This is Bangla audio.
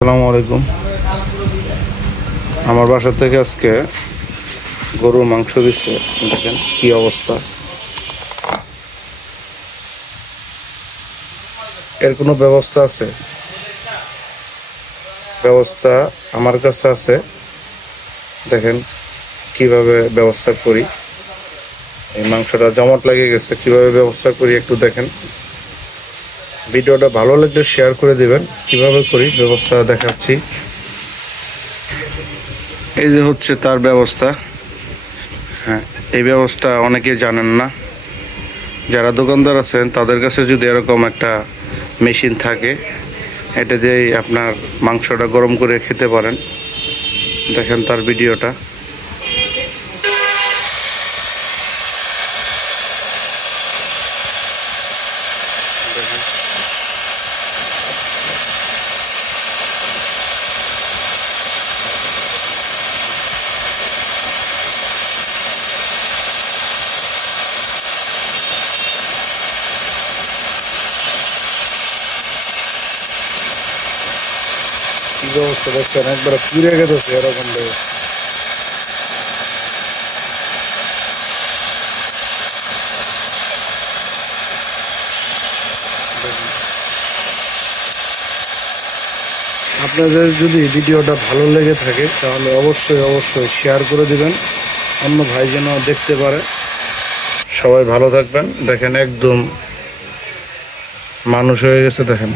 আসসালামু আলাইকুম। আমার বাসা থেকে আজকে গরুর মাংস দিচ্ছে। দেখেন কি অবস্থা। এর কোনো ব্যবস্থা আছে? ব্যবস্থা আমার কাছে আছে। দেখেন কিভাবে ব্যবস্থা করি। এই মাংসটা জমাট লেগে গেছে, কিভাবে ব্যবস্থা করি একটু দেখেন। ভিডিওটা ভালো লাগলে শেয়ার করে দিবেন। কিভাবে করি ব্যবস্থা দেখাচ্ছি। এই যে হচ্ছে তার ব্যবস্থা। হ্যাঁ, এই ব্যবস্থা অনেকে জানেন না। যারা দোকানদার আছেন তাদের কাছে যদি এরকম একটা মেশিন থাকে, এটা দিয়েই আপনার মাংসটা গরম করে খেতে পারেন। দেখেন তার ভিডিওটা। দেখেন কি ব্যবস্থা দেখছেন, একবারে পুড়ে গেছে এরকম ব্যবস্থা। আপনাদের যদি ভিডিওটা ভালো লেগে থাকে তাহলে অবশ্যই শেয়ার করে দিবেন, অন্য ভাই যেন দেখতে পারে। সবাই ভালো থাকবেন। দেখেন একদম মানুষ হয়ে গেছে। দেখেন।